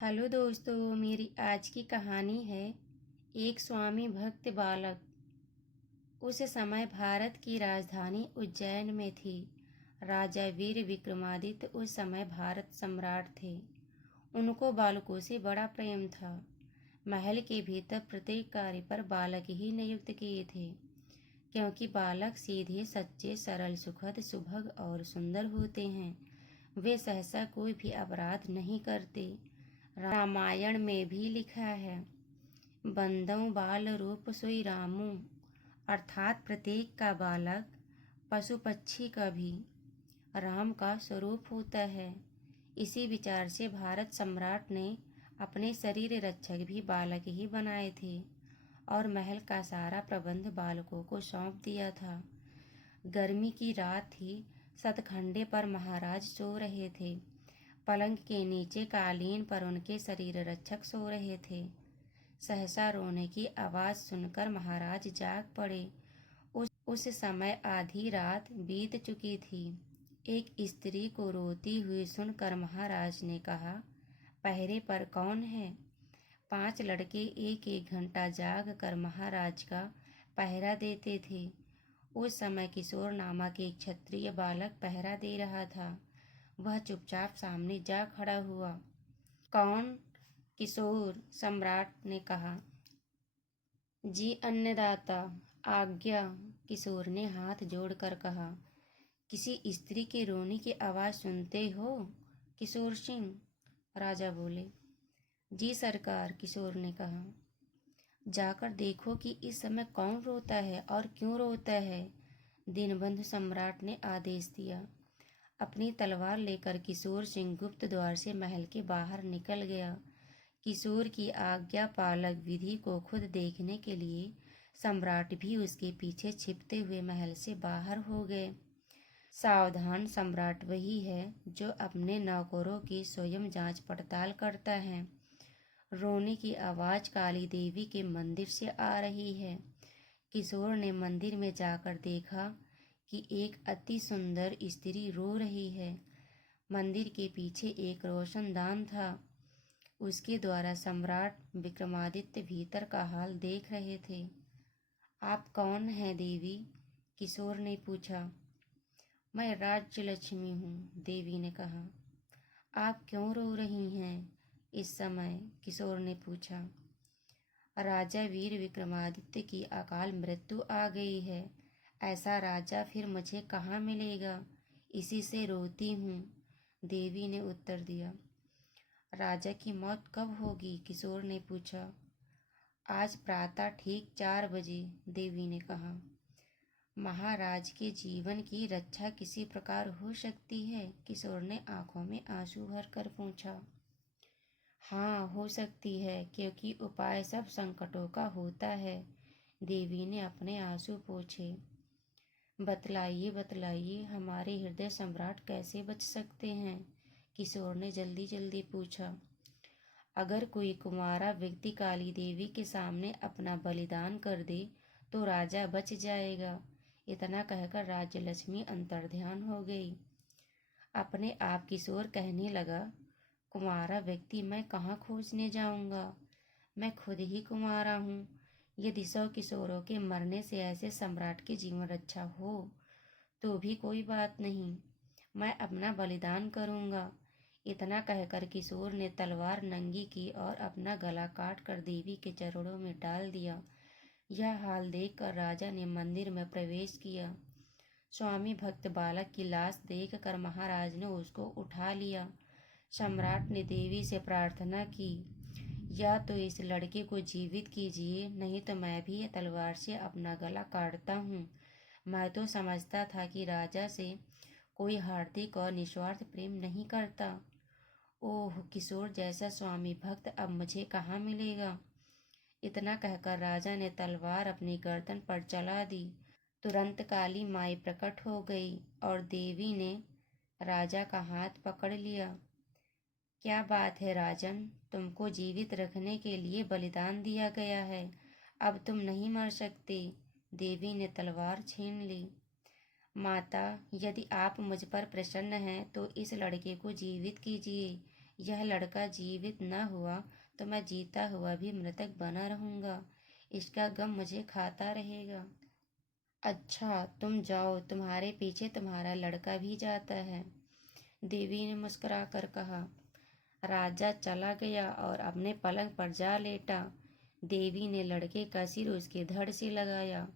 Hello दोस्तों, मेरी आज की कहानी है एक स्वामी भक्त बालक। उस समय भारत की राजधानी उज्जैन में थी। राजा वीर विक्रमादित्य उस समय भारत सम्राट थे। उनको बालकों से बड़ा प्रेम था। महल के भीतर प्रत्येक कार्य पर बालक ही नियुक्त किए थे, क्योंकि बालक सीधे सच्चे सरल सुखद सुभग और सुंदर होते हैं। वे सहसा कोई भी अपराध नहीं करते। रामायण में भी लिखा है, बंदौ बाल रूप सोई रामू, अर्थात प्रत्येक का बालक पशु पक्षी का भी राम का स्वरूप होता है। इसी विचार से भारत सम्राट ने अपने शरीर रक्षक भी बालक ही बनाए थे और महल का सारा प्रबंध बालकों को सौंप दिया था। गर्मी की रात थी। सतखंडे पर महाराज सो रहे थे। पलंग के नीचे कालीन पर उनके शरीर रक्षक सो रहे थे। सहसा रोने की आवाज सुनकर महाराज जाग पड़े। उस समय आधी रात बीत चुकी थी। एक स्त्री को रोती हुई सुनकर महाराज ने कहा, पहरे पर कौन है? 5 लड़के एक एक घंटा जाग कर महाराज का पहरा देते थे। उस समय किशोर नामक एक क्षत्रिय बालक पहरा दे रहा था। वह चुपचाप सामने जा खड़ा हुआ। कौन? किशोर, सम्राट ने कहा। जी अन्नदाता, आज्ञा, किशोर ने हाथ जोड़कर कहा। किसी स्त्री के रोने की आवाज सुनते हो किशोर सिंह? राजा बोले। जी सरकार, किशोर ने कहा। जाकर देखो कि इस समय कौन रोता है और क्यों रोता है, दीनबंधु सम्राट ने आदेश दिया। अपनी तलवार लेकर किशोर सिंह गुप्त द्वार से महल के बाहर निकल गया। किशोर की आज्ञा पालक विधि को खुद देखने के लिए सम्राट भी उसके पीछे छिपते हुए महल से बाहर हो गए। सावधान सम्राट वही है जो अपने नौकरों की स्वयं जांच पड़ताल करता है। रोने की आवाज काली देवी के मंदिर से आ रही है। किशोर ने मंदिर में जाकर देखा कि एक अति सुंदर स्त्री रो रही है। मंदिर के पीछे एक रोशनदान था। उसके द्वारा सम्राट विक्रमादित्य भीतर का हाल देख रहे थे। आप कौन हैं देवी? किशोर ने पूछा। मैं राज्य लक्ष्मी हूँ, देवी ने कहा। आप क्यों रो रही हैं इस समय? किशोर ने पूछा। राजा वीर विक्रमादित्य की अकाल मृत्यु आ गई है। ऐसा राजा फिर मुझे कहाँ मिलेगा? इसी से रोती हूँ, देवी ने उत्तर दिया। राजा की मौत कब होगी? किशोर ने पूछा। आज प्रातः ठीक 4 बजे, देवी ने कहा। महाराज के जीवन की रक्षा किसी प्रकार हो सकती है? किशोर ने आंखों में आंसू भरकर पूछा। हाँ, हो सकती है, क्योंकि उपाय सब संकटों का होता है, देवी ने अपने आंसू पोंछे। बतलाइए बतलाइए, हमारे हृदय सम्राट कैसे बच सकते हैं? किशोर ने जल्दी जल्दी पूछा। अगर कोई कुंवारा व्यक्ति काली देवी के सामने अपना बलिदान कर दे तो राजा बच जाएगा। इतना कहकर राज्य लक्ष्मी अंतर्ध्यान हो गई। अपने आप किशोर कहने लगा, कुंवारा व्यक्ति मैं कहाँ खोजने जाऊंगा? मैं खुद ही कुंवारा हूँ। यदि 100 किशोरों के मरने से ऐसे सम्राट की जीवन रक्षा हो तो भी कोई बात नहीं, मैं अपना बलिदान करूंगा। इतना कहकर किशोर ने तलवार नंगी की और अपना गला काट कर देवी के चरणों में डाल दिया। यह हाल देखकर राजा ने मंदिर में प्रवेश किया। स्वामी भक्त बालक की लाश देखकर महाराज ने उसको उठा लिया। सम्राट ने देवी से प्रार्थना की, या तो इस लड़के को जीवित कीजिए, नहीं तो मैं भी तलवार से अपना गला काटता हूँ। मैं तो समझता था कि राजा से कोई हार्दिक और निस्वार्थ प्रेम नहीं करता। ओह, किशोर जैसा स्वामी भक्त अब मुझे कहाँ मिलेगा? इतना कहकर राजा ने तलवार अपनी गर्दन पर चला दी। तुरंत काली माई प्रकट हो गई और देवी ने राजा का हाथ पकड़ लिया। क्या बात है राजन, तुमको जीवित रखने के लिए बलिदान दिया गया है, अब तुम नहीं मर सकते, देवी ने तलवार छीन ली। माता, यदि आप मुझ पर प्रसन्न हैं तो इस लड़के को जीवित कीजिए, यह लड़का जीवित न हुआ तो मैं जीता हुआ भी मृतक बना रहूँगा। इसका गम मुझे खाता रहेगा। अच्छा तुम जाओ, तुम्हारे पीछे तुम्हारा लड़का भी जाता है, देवी ने मुस्कुरा कर कहा। राजा चला गया और अपने पलंग पर जा लेटा। देवी ने लड़के का सिर उसके धड़ से लगाया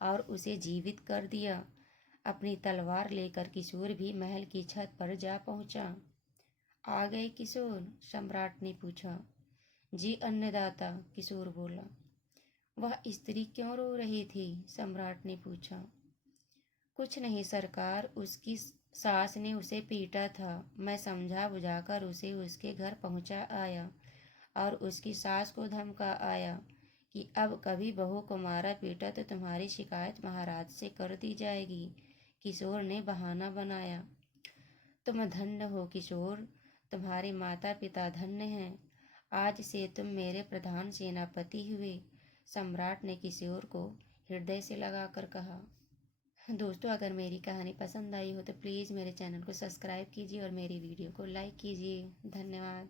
और उसे जीवित कर दिया। अपनी तलवार लेकर किशोर भी महल की छत पर जा पहुंचा। आ गए किशोर? सम्राट ने पूछा। जी अन्नदाता, किशोर बोला। वह स्त्री क्यों रो रही थी? सम्राट ने पूछा। कुछ नहीं सरकार, उसकी सास ने उसे पीटा था। मैं समझा बुझाकर उसे उसके घर पहुंचा आया और उसकी सास को धमका आया कि अब कभी बहू को मारा पीटा तो तुम्हारी शिकायत महाराज से कर दी जाएगी। किशोर ने बहाना बनाया। तुम धन्य हो किशोर, तुम्हारे माता पिता धन्य हैं। आज से तुम मेरे प्रधान सेनापति हुए, सम्राट ने किशोर को हृदय से लगाकर कहा। दोस्तों अगर मेरी कहानी पसंद आई हो तो प्लीज़ मेरे चैनल को सब्सक्राइब कीजिए और मेरी वीडियो को लाइक कीजिए। धन्यवाद।